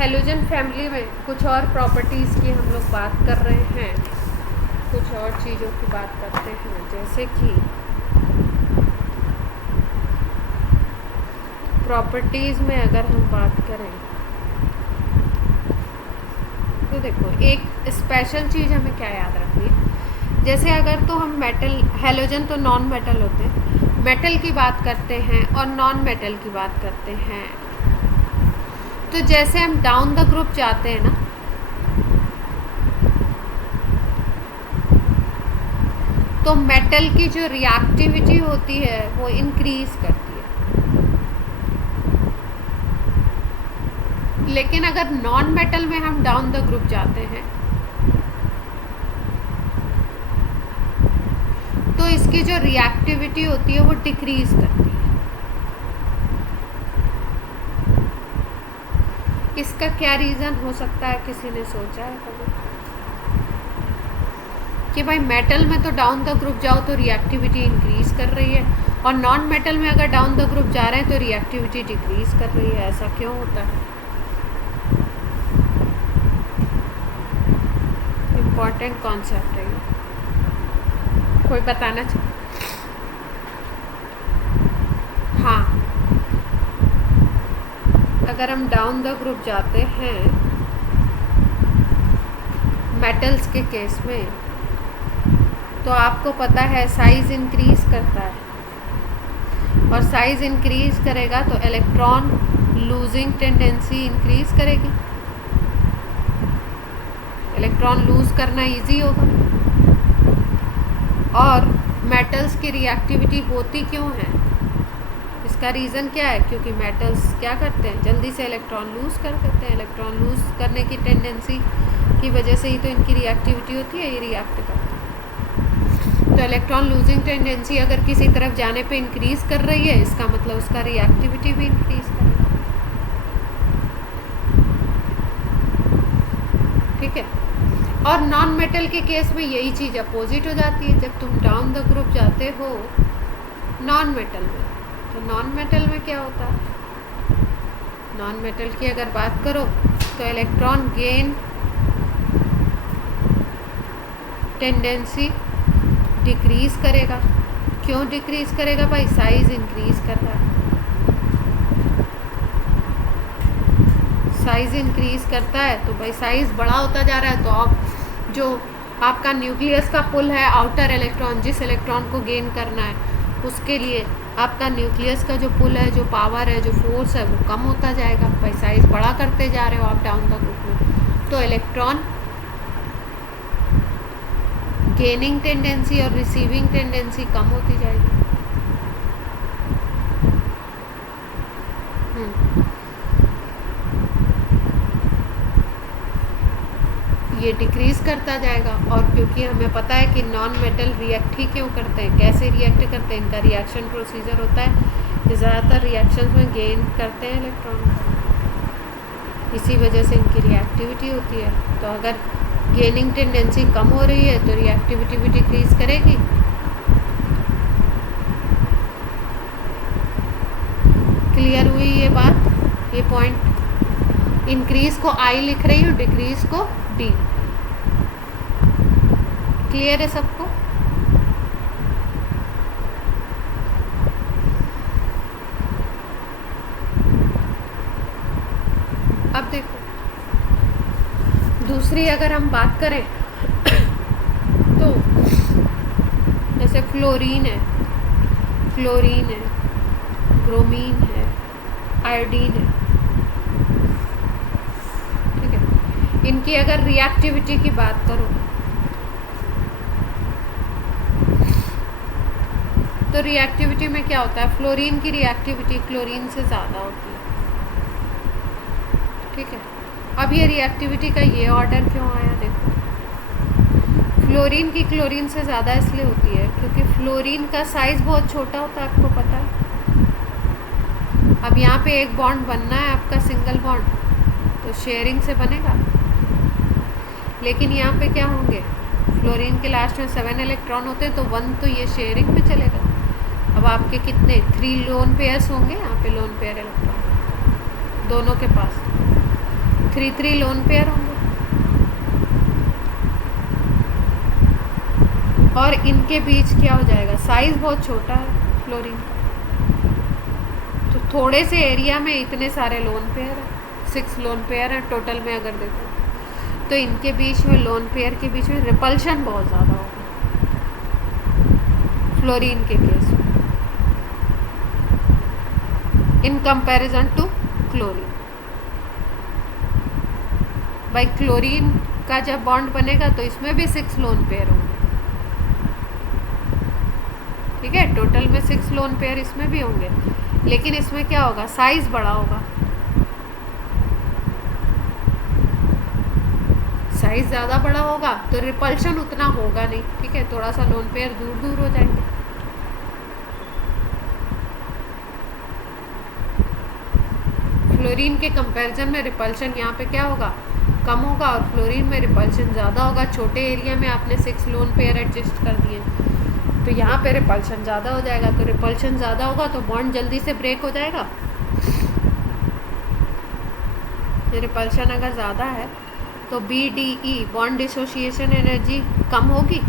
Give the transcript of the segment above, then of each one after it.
Halogen family में कुछ और प्रॉपर्टीज़ की हम लोग बात कर रहे हैं, कुछ और चीज़ों की बात करते हैं, जैसे कि प्रॉपर्टीज़ में अगर हम बात करें तो देखो एक स्पेशल चीज़ हमें क्या याद रखनी है। जैसे अगर तो हम मेटल, हेलोजन तो नॉन मेटल होते हैं, मेटल की बात करते हैं और नॉन मेटल की बात करते हैं। तो जैसे हम डाउन द ग्रुप जाते हैं ना, तो मेटल की जो रिएक्टिविटी होती है वो इंक्रीज करती है। लेकिन अगर नॉन मेटल में हम डाउन द ग्रुप जाते हैं तो इसकी जो रिएक्टिविटी होती है वो डिक्रीज करती है। इसका क्या रीज़न हो सकता है, किसी ने सोचा है कभी कि भाई मेटल में तो डाउन द ग्रुप जाओ तो रिएक्टिविटी इंक्रीज कर रही है और नॉन मेटल में अगर डाउन द ग्रुप जा रहे हैं तो रिएक्टिविटी डिक्रीज कर रही है, ऐसा क्यों होता है? इम्पॉर्टेंट कॉन्सेप्ट है ये, कोई बताना चाहिए? हाँ, अगर हम डाउन द ग्रुप जाते हैं मेटल्स के केस में तो आपको पता है साइज़ इंक्रीज करता है और साइज़ इंक्रीज करेगा तो इलेक्ट्रॉन लूजिंग टेंडेंसी इंक्रीज करेगी। इलेक्ट्रॉन लूज़ करना इजी होगा। और मेटल्स की रिएक्टिविटी होती क्यों है, इसका रीज़न क्या है? क्योंकि मेटल्स क्या करते हैं, जल्दी से इलेक्ट्रॉन लूज़ कर देते हैं। इलेक्ट्रॉन लूज़ करने की टेंडेंसी की वजह से ही तो इनकी रिएक्टिविटी होती है, ये रिएक्ट करते हैं। तो इलेक्ट्रॉन लूजिंग टेंडेंसी अगर किसी तरफ जाने पे इंक्रीज़ कर रही है, इसका मतलब उसका रिएक्टिविटी भी इंक्रीज़ करेगा। ठीक है। और नॉन मेटल के केस में यही चीज़ अपोजिट हो जाती है। जब तुम डाउन द ग्रुप जाते हो नॉन मेटल में, तो नॉन मेटल में क्या होता है? नॉन मेटल की अगर बात करो तो इलेक्ट्रॉन गेन टेंडेंसी डिक्रीज़ करेगा। क्यों डिक्रीज़ करेगा भाई? साइज़ इंक्रीज़ कर रहा है। साइज़ इंक्रीज़ करता है तो भाई साइज़ बड़ा होता जा रहा है, तो अब जो आपका न्यूक्लियस का पुल है, आउटर इलेक्ट्रॉन, जिस इलेक्ट्रॉन को गेन करना है उसके लिए आपका न्यूक्लियस का जो पुल है, जो पावर है, जो फोर्स है, वो कम होता जाएगा। भाई साइज़ बड़ा करते जा रहे हो आप डाउन द ग्रुप में, तो इलेक्ट्रॉन गेनिंग टेंडेंसी और रिसीविंग टेंडेंसी कम होती जाएगी। ये डिक्रीज़ करता जाएगा। और क्योंकि हमें पता है कि नॉन मेटल रिएक्ट ही क्यों करते हैं, कैसे रिएक्ट करते हैं, इनका रिएक्शन प्रोसीजर होता है कि ज़्यादातर रिएक्शंस में गेन करते हैं इलेक्ट्रॉन, इसी वजह से इनकी रिएक्टिविटी होती है। तो अगर गेनिंग टेंडेंसी कम हो रही है तो रिएक्टिविटी भी डिक्रीज़ करेगी। क्लियर हुई ये बात? ये पॉइंट, इंक्रीज़ को आई लिख रही हूँ, डिक्रीज़ को डी। क्लियर है सबको? अब देखो दूसरी अगर हम बात करें तो जैसे फ्लोरीन है, ब्रोमीन है, आयोडीन है। ठीक है। इनकी अगर रिएक्टिविटी की बात करो तो रिएक्टिविटी में क्या होता है? फ्लोरीन की रिएक्टिविटी क्लोरीन से ज़्यादा होती है। ठीक है। अब ये रिएक्टिविटी का ये ऑर्डर क्यों आया? देखो, फ्लोरीन की क्लोरीन से ज़्यादा इसलिए होती है क्योंकि फ्लोरीन का साइज़ बहुत छोटा होता है, आपको पता है। अब यहाँ पे एक बॉन्ड बनना है आपका, सिंगल बॉन्ड, तो शेयरिंग से बनेगा। लेकिन यहाँ पे क्या होंगे, फ्लोरीन के लास्ट में 7 इलेक्ट्रॉन होते हैं, तो 1 तो ये शेयरिंग में चलेगा। अब आपके कितने 3 लोन पेयर्स होंगे यहाँ पे, लोन पेयर इलेक्ट्रॉन दोनों के पास। 3 लोन पेयर होंगे और इनके बीच क्या हो जाएगा, साइज बहुत छोटा है फ्लोरीन का, तो थोड़े से एरिया में इतने सारे लोन पेयर है, 6 लोन पेयर है टोटल में अगर देखो, तो इनके बीच में लोन पेयर के बीच में रिपल्शन बहुत ज़्यादा होगा फ्लोरीन के केस में इन कंपैरिजन टू क्लोरीन। भाई क्लोरीन का जब बॉन्ड बनेगा तो इसमें भी 6 लोन पेयर होंगे, ठीक है, टोटल में 6 लोन पेयर इसमें भी होंगे, लेकिन इसमें क्या होगा, साइज बड़ा होगा, साइज ज़्यादा बड़ा होगा तो रिपल्शन उतना होगा नहीं, ठीक है, थोड़ा सा लोन पेयर दूर दूर हो जाएंगे। फ्लोरीन के कंपैरिजन में रिपल्शन यहाँ पे क्या होगा, कम होगा, और फ्लोरीन में रिपल्शन ज़्यादा होगा। छोटे एरिया में आपने 6 लोन पेयर एडजस्ट कर दिए तो यहाँ पे रिपल्शन ज़्यादा हो जाएगा, तो रिपल्शन ज़्यादा होगा तो बॉन्ड जल्दी से ब्रेक हो जाएगा। रिपल्शन अगर ज़्यादा है तो BDE बॉन्ड डिसोसिएशन एनर्जी कम होगी।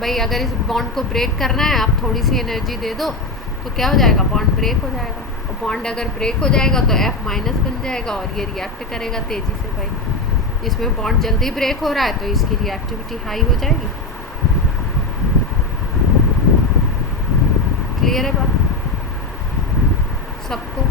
भाई अगर इस बॉन्ड को ब्रेक करना है, आप थोड़ी सी एनर्जी दे दो तो क्या हो जाएगा, बॉन्ड ब्रेक हो जाएगा, और बॉन्ड अगर ब्रेक हो जाएगा तो F- बन जाएगा और ये रिएक्ट करेगा तेज़ी से। भाई इसमें बॉन्ड जल्दी ब्रेक हो रहा है तो इसकी रिएक्टिविटी हाई हो जाएगी। क्लियर है बात सबको?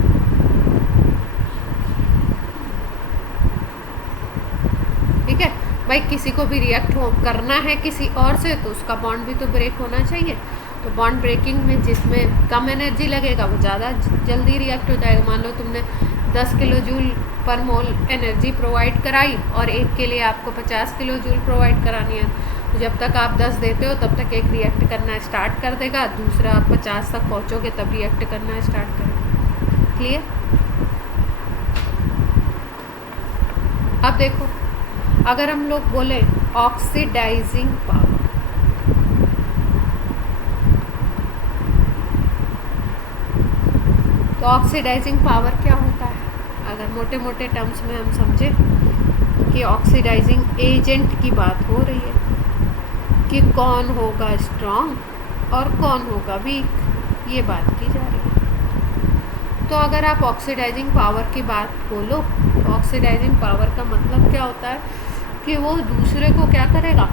ठीक है भाई, किसी को भी रिएक्ट करना है किसी और से तो उसका बॉन्ड भी तो ब्रेक होना चाहिए। तो बॉन्ड ब्रेकिंग में जिसमें कम एनर्जी लगेगा वो ज़्यादा जल्दी रिएक्ट हो जाएगा। मान लो तुमने 10 किलो जूल पर मोल एनर्जी प्रोवाइड कराई और एक के लिए आपको 50 किलो जूल प्रोवाइड करानी है, तो जब तक आप 10 देते हो तब तक एक रिएक्ट करना स्टार्ट कर देगा, दूसरा आप 50 तक पहुँचोगे तब रिएक्ट करना स्टार्ट करेगा। क्लियर? अब देखो, अगर हम लोग बोले ऑक्सीडाइजिंग पावर, तो ऑक्सीडाइजिंग पावर क्या होता है? अगर मोटे मोटे टर्म्स में हम समझें कि ऑक्सीडाइजिंग एजेंट की बात हो रही है कि कौन होगा स्ट्रॉन्ग और कौन होगा वीक, ये बात की जा रही है। तो अगर आप ऑक्सीडाइजिंग पावर की बात बोलो तो ऑक्सीडाइजिंग पावर का मतलब क्या होता है कि वो दूसरे को क्या करेगा,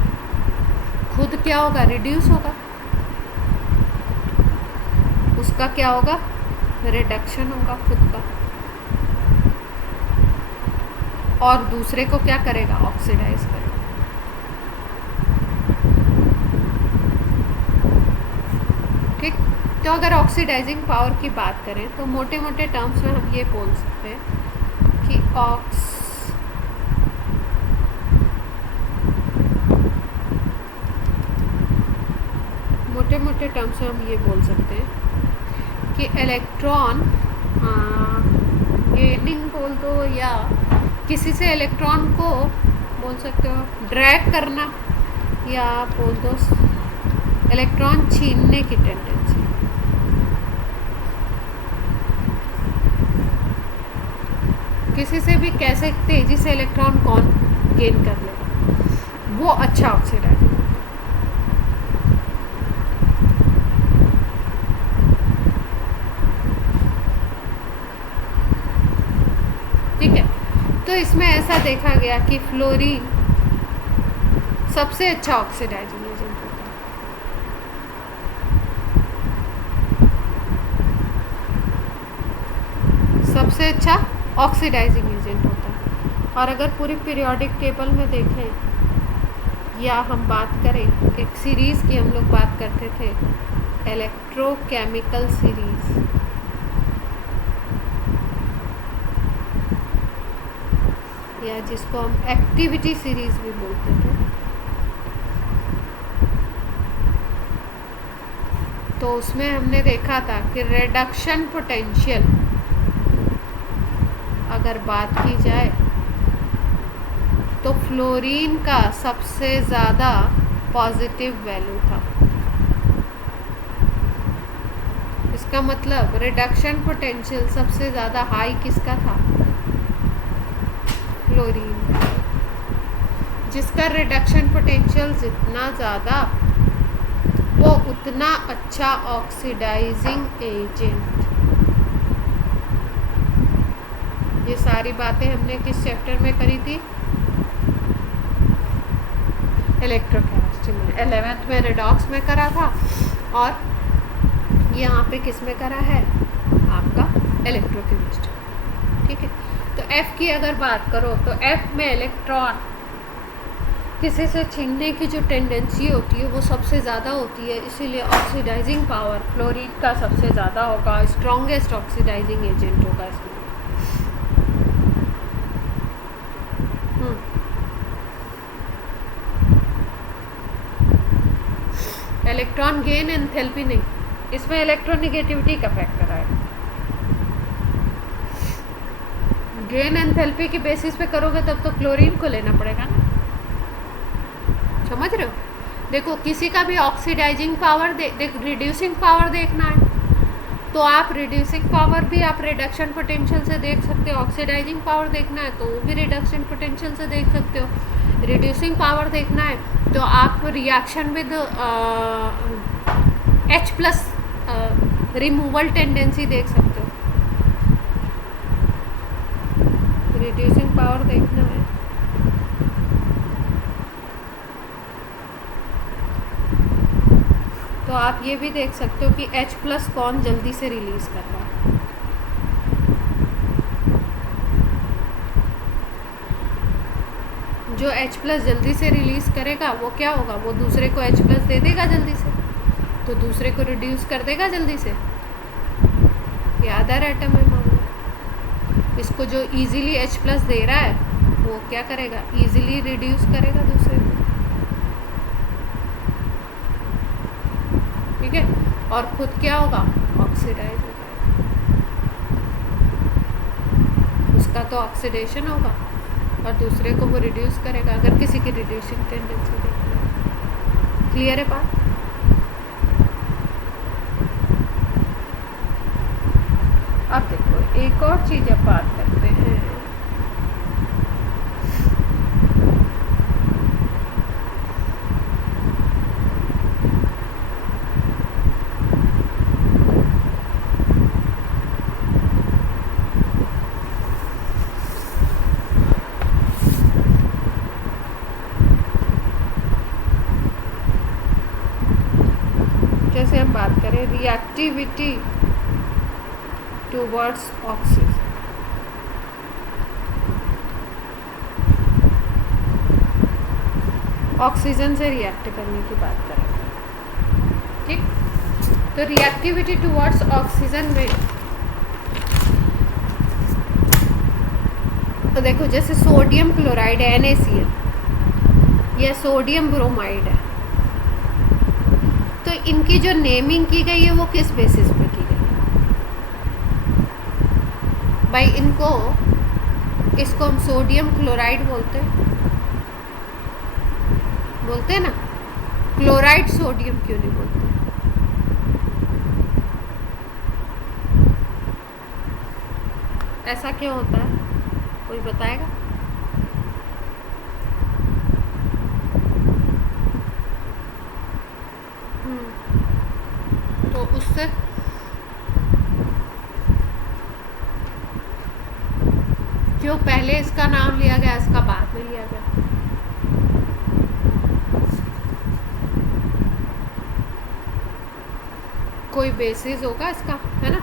खुद क्या होगा, रिड्यूस होगा, उसका क्या होगा, रिडक्शन होगा खुद का, और दूसरे को क्या करेगा, ऑक्सीडाइज करेगा। ठीक, तो अगर ऑक्सीडाइजिंग पावर की बात करें तो मोटे मोटे टर्म्स में हम ये बोल सकते हैं कि मोटे मोटे टर्म्स में हम ये बोल सकते हैं कि इलेक्ट्रॉन गेनिंग बोल दो या किसी से इलेक्ट्रॉन को बोल सकते हो ड्रैग करना, या बोल दो इलेक्ट्रॉन छीनने की टेंडेंसी। किसी से भी कैसे तेजी से इलेक्ट्रॉन कौन गेन कर लेगा, वो अच्छा ऑक्सीडाइजर। ठीक है, तो इसमें ऐसा देखा गया कि फ्लोरीन सबसे अच्छा ऑक्सीडाइजिंग एजेंट होता है। सबसे अच्छा ऑक्सीडाइजिंग एजेंट होता है। और अगर पूरी पीरियोडिक टेबल में देखें या हम बात करें, एक सीरीज़ की हम लोग बात करते थे, इलेक्ट्रोकेमिकल सीरीज़, या जिसको हम एक्टिविटी सीरीज भी बोलते थे, तो उसमें हमने देखा था कि रिडक्शन पोटेंशियल अगर बात की जाए तो फ्लोरीन का सबसे ज़्यादा पॉजिटिव वैल्यू था। इसका मतलब रिडक्शन पोटेंशियल सबसे ज़्यादा हाई किसका था, क्लोरीन, जिसका रिडक्शन पोटेंशियल जितना ज़्यादा वो उतना अच्छा ऑक्सीडाइजिंग एजेंट। ये सारी बातें हमने किस चैप्टर में करी थी? इलेक्ट्रोकेमिस्ट्री में, 11th में रिडॉक्स में करा था, और यहाँ पे किस में करा है? आपका इलेक्ट्रोकेमिस्ट्री। ठीक है, तो F की अगर बात करो तो F में इलेक्ट्रॉन किसी से छीनने की जो टेंडेंसी होती है वो सबसे ज़्यादा होती है, इसीलिए ऑक्सीडाइजिंग पावर फ्लोरीन का सबसे ज़्यादा होगा, स्ट्रॉन्गेस्ट ऑक्सीडाइजिंग एजेंट होगा इसमें। इलेक्ट्रॉन गेन एंथैल्पी नहीं, इसमें इलेक्ट्रोनेगेटिविटी का फैक्टर आएगा। गेन एंथैल्पी की बेसिस पे करोगे तब तो क्लोरीन को लेना पड़ेगा ना, समझ रहे हो? देखो किसी का भी ऑक्सीडाइजिंग पावर रिड्यूसिंग पावर देखना है तो आप रिड्यूसिंग पावर भी आप रिडक्शन पोटेंशियल से देख सकते हो, ऑक्सीडाइजिंग पावर देखना है तो वो भी रिडक्शन पोटेंशियल से देख सकते हो। रिड्यूसिंग पावर देखना है तो आप reaction with H+ removal tendency देख सकते हो। रिड्यूसिंग पावर देखना है तो आप ये भी देख सकते हो कि H+ कौन जल्दी से रिलीज कर रहा है। जो H+ जल्दी से रिलीज करेगा वो क्या होगा? वो दूसरे को H+ दे देगा जल्दी से, तो दूसरे को रिड्यूस कर देगा जल्दी से। ये अदर एटम है मामला, इसको जो इजीली H+ दे रहा है वो क्या करेगा? इजीली रिड्यूस करेगा दूसरे को, ठीक है, और खुद क्या होगा? ऑक्सीडाइज हो जाएगा, उसका तो ऑक्सीडेशन होगा और दूसरे को वो रिड्यूस करेगा, अगर किसी की रिड्यूसिंग टेंडेंसी देखनी है। क्लियर है बात? अब देखो एक और चीज़ अब बात करते हैं। जैसे हम बात करें रिएक्टिविटी टूवर्ड्स ऑक्सीजन, ऑक्सीजन से रिएक्ट करने की बात करें, ठीक, तो रिएक्टिविटी टूवर्ड्स ऑक्सीजन में तो देखो जैसे सोडियम क्लोराइड है NaCl या सोडियम ब्रोमाइड है, तो इनकी जो नेमिंग की गई है वो किस बेसिस पे की गई? भाई इसको हम सोडियम क्लोराइड बोलते हैं ना, क्लोराइड सोडियम क्यों नहीं बोलते? ऐसा क्यों होता है, कोई बताएगा? तो उससे क्यों पहले इसका नाम लिया गया, इसका बाद में लिया गया? कोई बेसिस होगा इसका, है ना?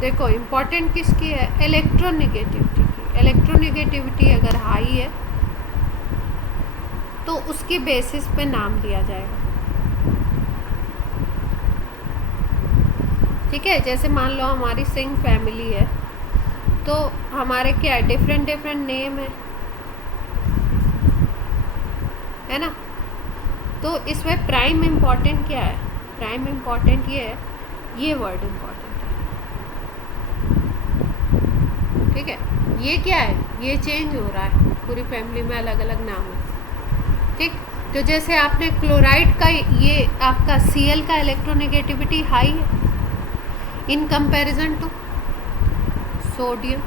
देखो इम्पोर्टेंट किसकी है? इलेक्ट्रोनेगेटिविटी की। इलेक्ट्रोनेगेटिविटी अगर हाई है तो उसकी बेसिस पे नाम दिया जाएगा, ठीक है। जैसे मान लो हमारी सिंह फैमिली है तो हमारे क्या है, डिफरेंट नेम है ना? तो इसमें प्राइम इम्पोर्टेंट क्या है? प्राइम इम्पोर्टेंट ये है, ये वर्ड इम्पोर्टेंट है, ठीक है। ये क्या है? ये चेंज हो रहा है, पूरी फैमिली में अलग अलग नाम है, ठीक। तो जैसे आपने क्लोराइड का, ये आपका Cl का इलेक्ट्रोनेगेटिविटी हाई है, इन कंपैरिजन टू सोडियम।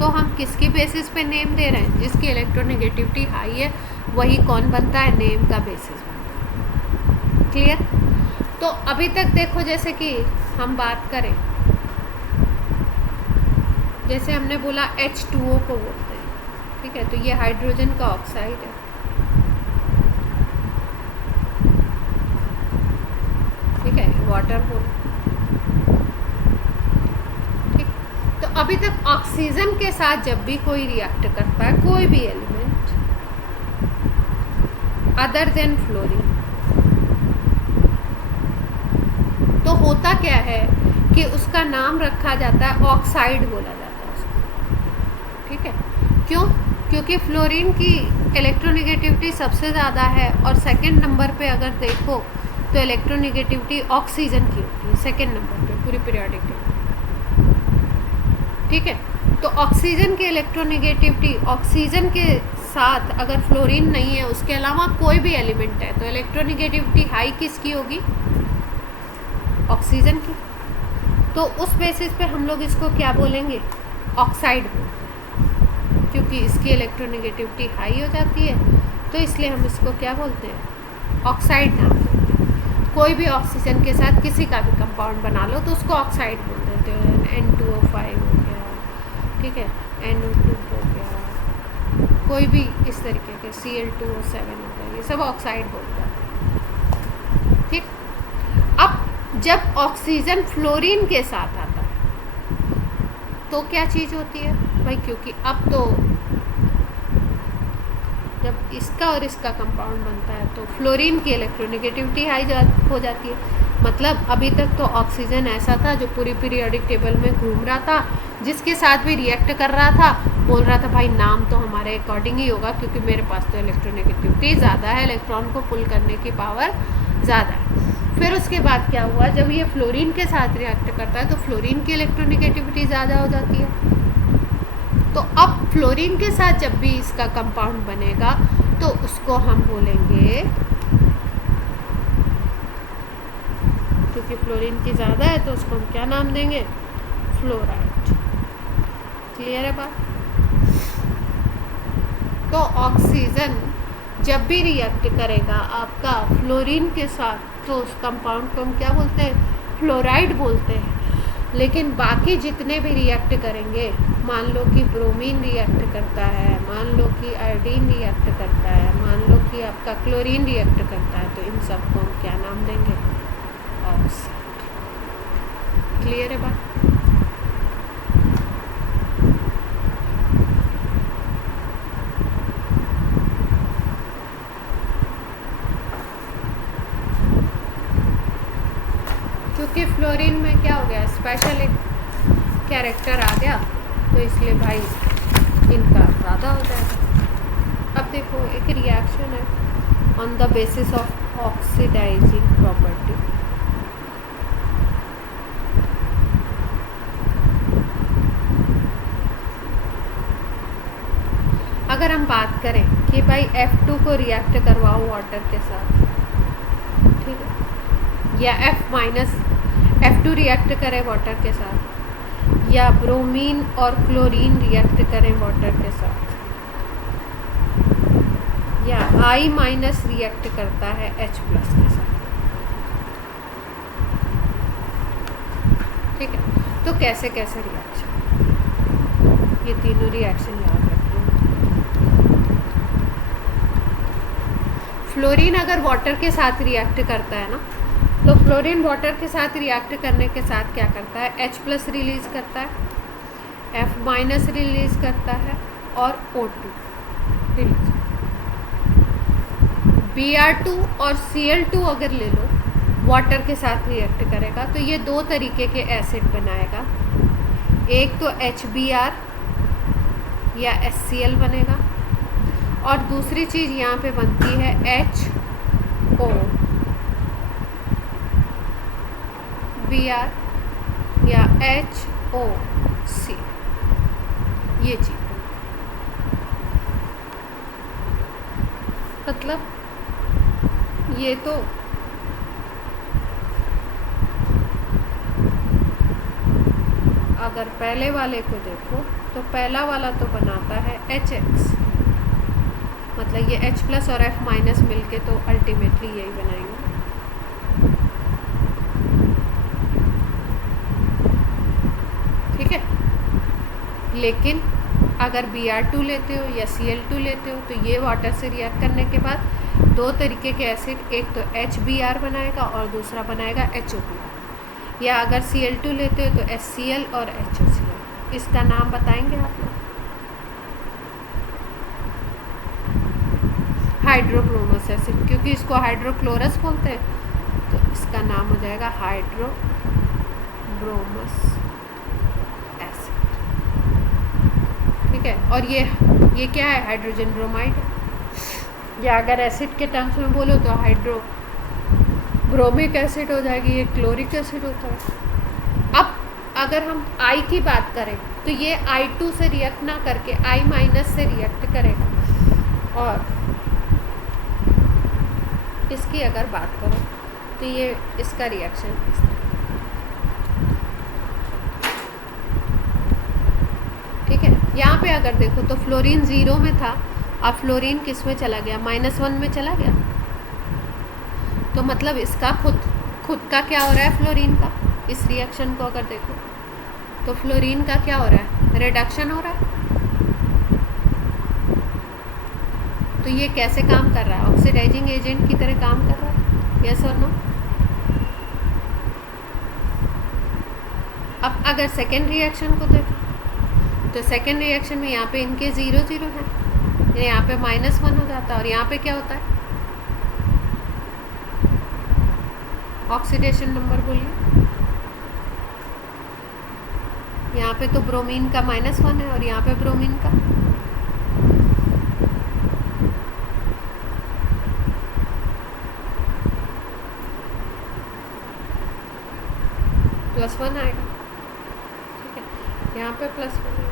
तो हम किसकी बेसिस पे नेम दे रहे हैं? जिसकी इलेक्ट्रोनेगेटिविटी हाई है वही कौन बनता है? नेम का बेसिस बनता है। क्लियर? तो अभी तक देखो, जैसे कि हम बात करें, जैसे हमने बोला H2O को बोलते हैं, ठीक है, तो ये हाइड्रोजन का ऑक्साइड है, ठीक है, वाटर बोल। ठीक, तो अभी तक ऑक्सीजन के साथ जब भी कोई रिएक्ट करता है, कोई भी एलिमेंट अदर देन फ्लोरीन, तो होता क्या है कि उसका नाम रखा जाता है ऑक्साइड बोला जाता है उसको। ठीक है, क्यों? क्योंकि फ्लोरीन की इलेक्ट्रोनेगेटिविटी सबसे ज़्यादा है, और सेकंड नंबर पे अगर देखो तो इलेक्ट्रोनेगेटिविटी ऑक्सीजन की होती है सेकंड नंबर पे पूरी पीरियोडिक टेबल। ठीक है, तो ऑक्सीजन की इलेक्ट्रोनेगेटिविटी, ऑक्सीजन के साथ अगर फ्लोरीन नहीं है, उसके अलावा कोई भी एलिमेंट है, तो इलेक्ट्रोनेगेटिविटी हाई किसकी होगी? ऑक्सीजन की। तो उस बेसिस पे हम लोग इसको क्या बोलेंगे? ऑक्साइड बोलते हैं, क्योंकि इसकी इलेक्ट्रोनेगेटिविटी हाई हो जाती है, तो इसलिए हम इसको क्या बोलते हैं? ऑक्साइड नाम देते हैं। कोई भी ऑक्सीजन के साथ किसी का भी कंपाउंड बना लो तो उसको ऑक्साइड बोल देते हो। N2O5 हो गया, ठीक है, NO2 हो गया, कोई भी इस तरीके के Cl2O7 हो गया, ये सब ऑक्साइड बोलते हैं। ठीक, अब जब ऑक्सीजन फ्लोरीन के साथ आता है तो क्या चीज़ होती है भाई? क्योंकि अब तो जब इसका और इसका कंपाउंड बनता है तो फ्लोरीन की इलेक्ट्रोनेगेटिविटी हाई हो जाती है। मतलब अभी तक तो ऑक्सीजन ऐसा था जो पूरी पीरियोडिक टेबल में घूम रहा था, जिसके साथ भी रिएक्ट कर रहा था, बोल रहा था भाई नाम तो हमारे अकॉर्डिंग ही होगा, क्योंकि मेरे पास तो इलेक्ट्रोनेगेटिविटी ज़्यादा है, इलेक्ट्रॉन को पुल करने की पावर ज़्यादा है। फिर उसके बाद क्या हुआ? जब ये फ्लोरीन के साथ रिएक्ट करता है तो फ्लोरीन की इलेक्ट्रोनेगेटिविटी ज़्यादा हो जाती है। तो अब फ्लोरीन के साथ जब भी इसका कंपाउंड बनेगा तो उसको हम बोलेंगे, क्योंकि फ्लोरीन की ज़्यादा है तो उसको हम क्या नाम देंगे? फ्लोराइड। क्लियर है बात? तो ऑक्सीजन जब भी रिएक्ट करेगा आपका फ्लोरीन के साथ तो उस कंपाउंड को हम क्या बोलते हैं? फ्लोराइड बोलते हैं। लेकिन बाकी जितने भी रिएक्ट करेंगे, मान लो कि ब्रोमीन रिएक्ट करता है, मान लो कि आयोडीन रिएक्ट करता है, मान लो कि आपका क्लोरीन रिएक्ट करता है, तो इन सब को हम क्या नाम देंगे? ऑक्साइड। क्लियर है बात? क्योंकि फ्लोरीन में क्या हो गया? स्पेशल एक कैरेक्टर आ गया, तो इसलिए भाई इनका ज़्यादा हो जाएगा। अब देखो, एक रिएक्शन है on the basis of oxidising property. अगर हम बात करें कि भाई F2 को रिएक्ट करवाओ वाटर के साथ, ठीक है, या F2 रिएक्ट करें वाटर के साथ, या ब्रोमीन और क्लोरीन रिएक्ट करें वाटर के साथ, या I- रिएक्ट करता है H+ के साथ, ठीक है, तो कैसे कैसे रिएक्शन? ये तीनों रिएक्शन याद रखना। फ्लोरीन अगर वाटर के साथ रिएक्ट करता है ना, तो फ्लोरीन वाटर के साथ रिएक्ट करने के साथ क्या करता है? H+ रिलीज़ करता है, F- रिलीज़ करता है, और O2 रिलीज। Br2 और Cl2 अगर ले लो, वाटर के साथ रिएक्ट करेगा तो ये दो तरीके के एसिड बनाएगा। एक तो HBr या HCl बनेगा, और दूसरी चीज़ यहाँ पे बनती है HO, Br या HOC, ये चीज़। मतलब ये तो अगर पहले वाले को देखो तो पहला वाला तो बनाता है HX, मतलब ये H प्लस और F माइनस मिलके तो अल्टीमेटली यही बनाएंगे। ठीक है, लेकिन अगर Br2 लेते हो या Cl2 लेते हो तो ये वाटर से रिएक्ट करने के बाद दो तरीके के एसिड, एक तो HBr बनाएगा और दूसरा बनाएगा HOBr। या अगर Cl2 लेते हो तो HCl और HOCl। इसका नाम बताएंगे आप लोग? हाइड्रोब्रोमस एसिड, क्योंकि इसको हाइड्रोक्लोरस बोलते हैं तो इसका नाम हो जाएगा हाइड्रोब्रोमस एसिड। ठीक है, और ये क्या है? Hydrogen bromide. या अगर एसिड के टर्म्स में बोलो तो हाइड्रोब्रोमिक एसिड हो जाएगी, ये क्लोरिक एसिड होता है। अब अगर हम I की बात करें तो ये I2 से रिएक्ट ना करके I माइनस से रिएक्ट करेगा। और इसकी अगर बात करो तो ये इसका रिएक्शन इस तरह। ठीक है, यहाँ पे अगर देखो तो फ्लोरीन 0 में था, अब फ्लोरीन किस में चला गया? -1 में चला गया। तो मतलब इसका खुद का क्या हो रहा है फ्लोरीन का? इस रिएक्शन को अगर देखो तो फ्लोरीन का क्या हो रहा है? रिडक्शन हो रहा है। तो ये कैसे काम कर रहा है? ऑक्सीडाइजिंग एजेंट की तरह काम कर रहा है। यस और नो? अब अगर सेकेंड रिएक्शन को देखो तो सेकेंड रिएक्शन में यहाँ पे इनके 0 0 है, यहाँ पे -1 हो जाता है। और यहाँ पे क्या होता है? ऑक्सीडेशन नंबर बोलिए। यहाँ पे तो ब्रोमीन का -1 है और यहाँ पे ब्रोमीन का +1 आएगा। ठीक है, यहाँ पे +1 है,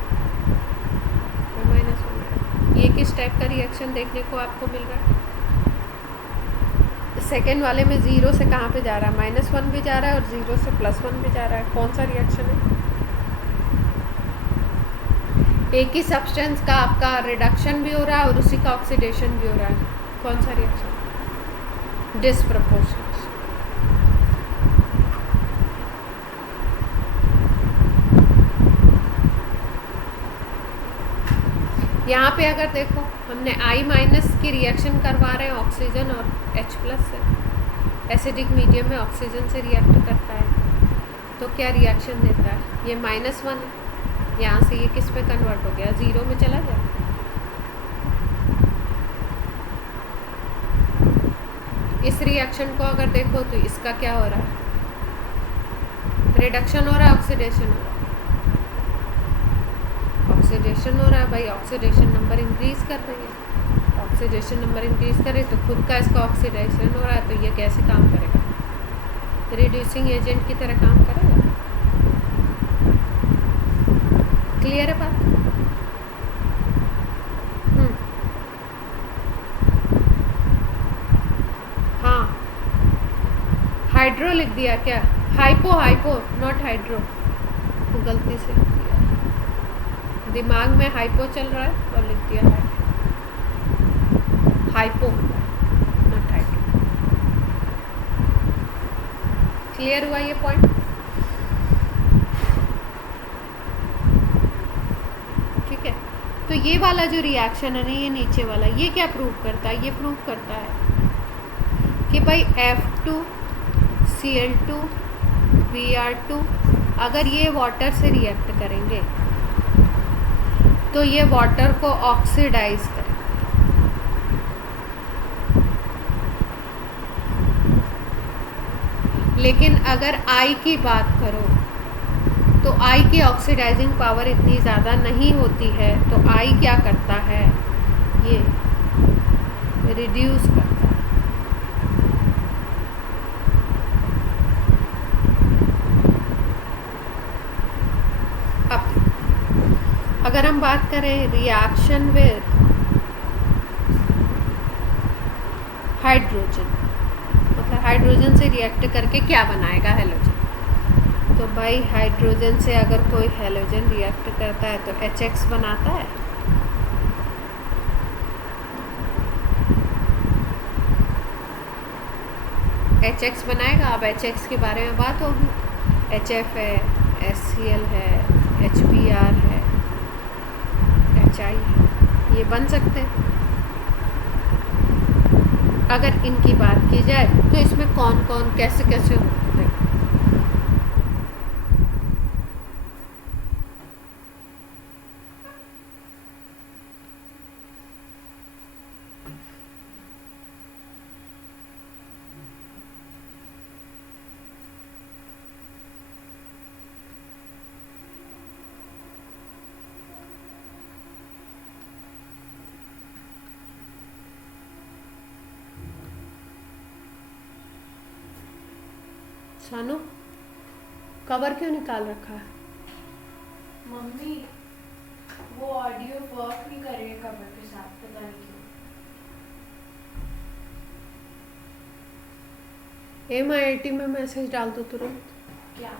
-1 आएगा। ये किस टाइप का रिएक्शन देखने को आपको मिल रहा है? सेकेंड वाले में 0 से कहाँ पे जा रहा है? -1 भी जा रहा है और 0 से +1 भी जा रहा है। कौन सा रिएक्शन है? एक ही सब्सटेंस का आपका रिडक्शन भी हो रहा है और उसी का ऑक्सीडेशन भी हो रहा है। कौन सा रिएक्शन? डिस्प्रपोर्शनेट। यहाँ पे अगर देखो हमने I माइनस की रिएक्शन करवा रहे हैं ऑक्सीजन और H प्लस से। एसिडिक मीडियम में ऑक्सीजन से रिएक्ट करता है तो क्या रिएक्शन देता है? ये -1 है, यहाँ से ये किस पे कन्वर्ट हो गया? 0 में चला गया। इस रिएक्शन को अगर देखो तो इसका क्या हो रहा है? रिडक्शन हो रहा है, ऑक्सीडेशन हो रहा है? ऑक्सीडेशन हो रहा है भाई। ऑक्सीडेशन नंबर इंक्रीज कर रही है, ऑक्सीडेशन नंबर इंक्रीज करे तो खुद का इसका ऑक्सीडेशन हो रहा है, तो ये कैसे काम करेगा? रिड्यूसिंग एजेंट की तरह काम करेगा। क्लियर है बात? हाँ, हाइड्रो लिख दिया क्या? हाइपो नॉट हाइड्रो, गलती से लिख दिया, दिमाग में हाइपो चल रहा है और लिख दिया हाइपो नॉट हाइड्रो। क्लियर हुआ ये पॉइंट? ठीक है, तो ये वाला जो रिएक्शन है ना, ये नीचे वाला, ये क्या प्रूव करता है? ये प्रूव करता है कि भाई F2Cl2 Br2 अगर ये वाटर से रिएक्ट करेंगे तो ये वाटर को ऑक्सीडाइज करें। लेकिन अगर I की बात करो तो I की ऑक्सीडाइजिंग पावर इतनी ज़्यादा नहीं होती है, तो I क्या करता है? ये रिड्यूस करता है। अब अगर हम बात करें रिएक्शन विद हाइड्रोजन, मतलब हाइड्रोजन से रिएक्ट करके क्या बनाएगा? हैलोजन। तो भाई हाइड्रोजन से अगर कोई हैलोजन रिएक्ट करता है तो HX बनाता है। HX बनाएगा। अब HX के बारे में बात होगी। HF है, HCl है, HBr है, HI है, ये बन सकते हैं। अगर इनकी बात की जाए तो इसमें कौन कौन कैसे कैसे होते हैं। सानू कवर क्यों निकाल रखा है? मम्मी वो ऑडियो वर्क नहीं कर रही है कवर के साथ, पता नहीं क्यों। MIIT में मैसेज डाल दो तुरंत। क्या?